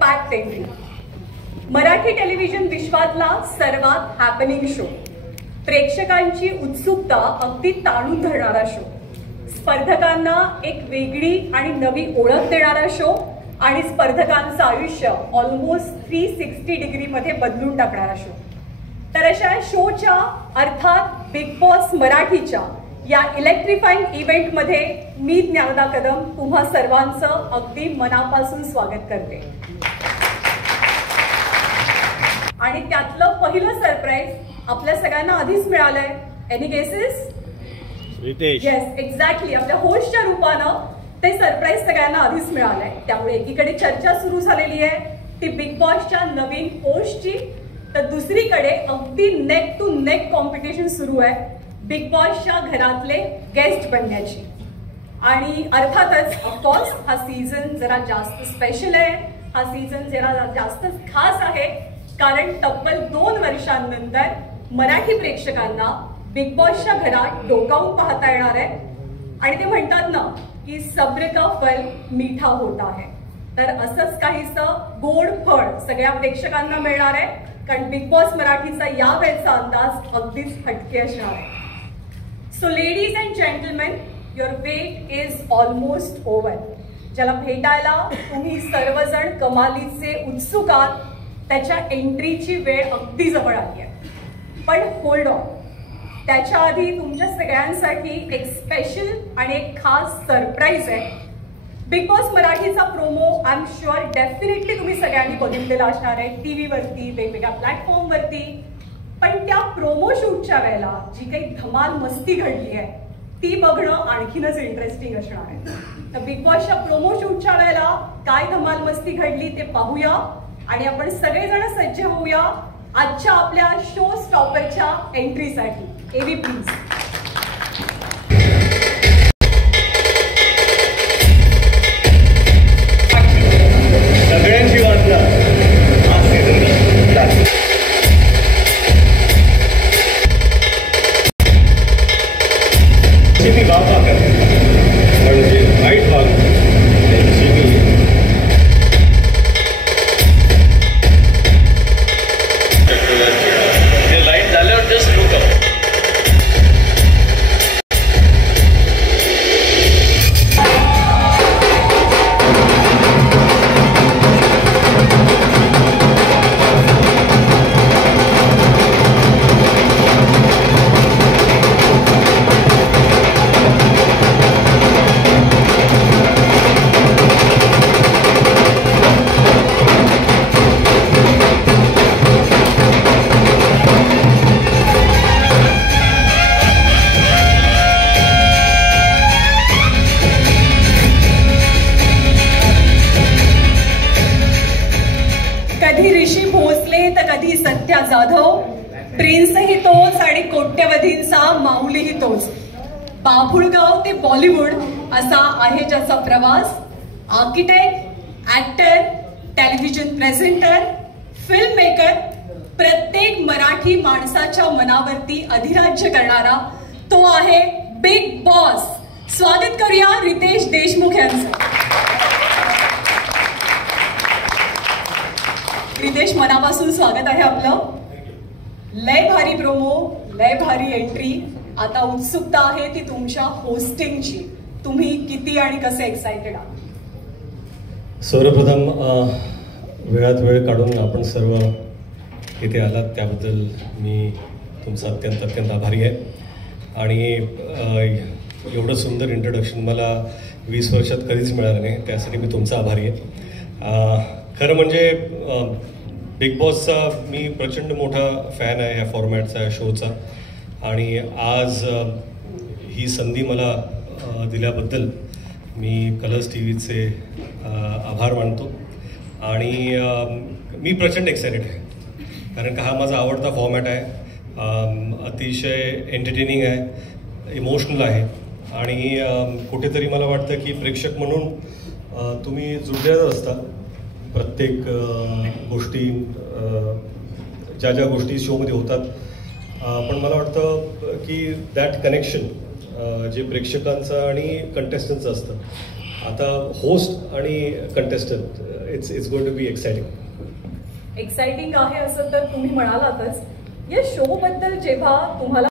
Packed entry. Marathi television विश्वातला सर्वात happening show, प्रेक्षकांची उत्सुकता अगदी ताणून धरणारा शो, स्पर्धकांना एक वेगळी आणि नवी ओळख देणारा शो आणि स्पर्धकांचं आयुष्य ऑलमोस्ट 360 डिग्रीमध्ये बदलून टाकणारा शो. तर अशा शोच्या अर्थात बिग बॉस मराठीच्या या इलेक्ट्रिफाईंग इव्हेंटमध्ये मी ज्ञानदा कदम तुम्हा सर्वांचं अगदी मनापासून स्वागत करते. आणि त्यातलं पहिलं सरप्राईज आपल्या सगळ्यांना आधीच मिळालंय. Any guesses? Ritesh. Yes, exactly. आपल्या होस्टच्या रूपानं ते सरप्राईज सगळ्यांना आधीच मिळालंय. त्यामुळे एकीकडे चर्चा सुरू झालेली आहे ती बिग बॉसच्या नवीन होस्टची, तर दुसरीकडे अगदी नेक टू नेक कॉम्पिटिशन सुरू आहे बिग बॉसच्या घरातले गेस्ट बनण्याची. आणि अर्थातच ऑफकोर्स हा सीझन जरा जास्त स्पेशल आहे, हा सीझन जरा जास्तच खास आहे, कारण तब्बल 2 वर्षांनंतर मराठी प्रेक्षकांना बिग बॉसच्या घरात डोकावून पाहता येणार आहे. आणि ते म्हणतात ना की सब्र का फल मीठा होता है, तर असंच काहीसं गोड फळ सगळ्या प्रेक्षकांना मिळणार आहे, कारण बिग बॉस मराठीचा यावेळचा अंदाज अगदीच हटके असणार आहे. So ladies and gentlemen, your wait is almost over. ज्याला भेटायला तुम्ही सर्वजण कमालीचे उत्सुक आहात, त्याच्या एंट्रीची वेळ अगदी जवळ आली आहे. पण होल्ड ऑन, त्याच्या आधी तुमच्या सगळ्यांसाठी एक स्पेशल आणि एक खास सरप्राईज आहे. बिग बॉस मराठीचा promo I am sure definitely तुम्ही सगळ्यांनी बघितलेला असणार आहे टीव्हीवरती, वेगवेगळ्या प्लॅटफॉर्मवरती. पण त्या प्रोमो शूटच्या वेळेला जी काही धमाल मस्ती घडली आहे ती बघणं आणखीनच इंटरेस्टिंग असणार आहे. तर बिग बॉसच्या प्रोमो शूटच्या वेळेला काय धमाल मस्ती घडली ते पाहूया आणि आपण सगळेजण सज्ज होऊया आजच्या आपल्या शो स्टॉपरच्या एंट्रीसाठी. एव्ही प्लीज. सगळ्यांची वाचला मी बाबा कर म्हणजे वाईट भाग लाईट झाल्यावर जस्ट लुक अप. कधी ऋषी भोसले तर कधी सत्या जाधव, प्रिन्सही तोच आणि कोट्यवधींचा माऊलीही तोच. बाभुळगाव ते बॉलिवूड असा आहे ज्याचा प्रवास. Architect, actor, television presenter, film maker, प्रत्येक मराठी माणसाच्या मनावरती अधिराज्य करणारा तो आहे बिग बॉस. स्वागत करूया रितेश देशमुख यांचं. रितेश, मनापासून स्वागत आहे आपलं. लय भारी प्रोमो, लय भारी एंट्री. आता उत्सुकता आहे ती तुमच्या होस्टिंगची. तुम्ही किती आणि कसे एक्साइटेड आहात? सर्वप्रथम वेळात वेळ काढून आपण सर्व इथे आलात त्याबद्दल मी तुमचा अत्यंत आभारी आहे. आणि एवढं सुंदर इंट्रोडक्शन मला 20 वर्षात कधीच मिळालं नाही, त्यासाठी मी तुमचा आभारी आहे. खरं म्हणजे बिग बॉसचा मी प्रचंड मोठा फॅन आहे, या फॉर्मॅटचा, या शोचा. आणि आज ही संधी मला दिल्याबद्दल मी कलर्स टीव्हीचे आभार मानतो. आणि मी प्रचंड एक्सायटेड आहे, कारण का हा माझा आवडता फॉर्मॅट आहे. अतिशय एंटरटेनिंग आहे, इमोशनल आहे. आणि कुठेतरी मला वाटतं की प्रेक्षक म्हणून तुम्ही जुळलेच असता. प्रत्येक गोष्टी ज्या ज्या गोष्टी शोमध्ये होतात, पण मला वाटतं की दॅट कनेक्शन जे प्रेक्षकांचं आणि कंटेस्टंटचं असतं. आता होस्ट आणि contestant it's going to be exciting. Exciting आहे असं तर तुम्ही म्हणालातच. या शो बद्दल जेव्हा तुम्हाला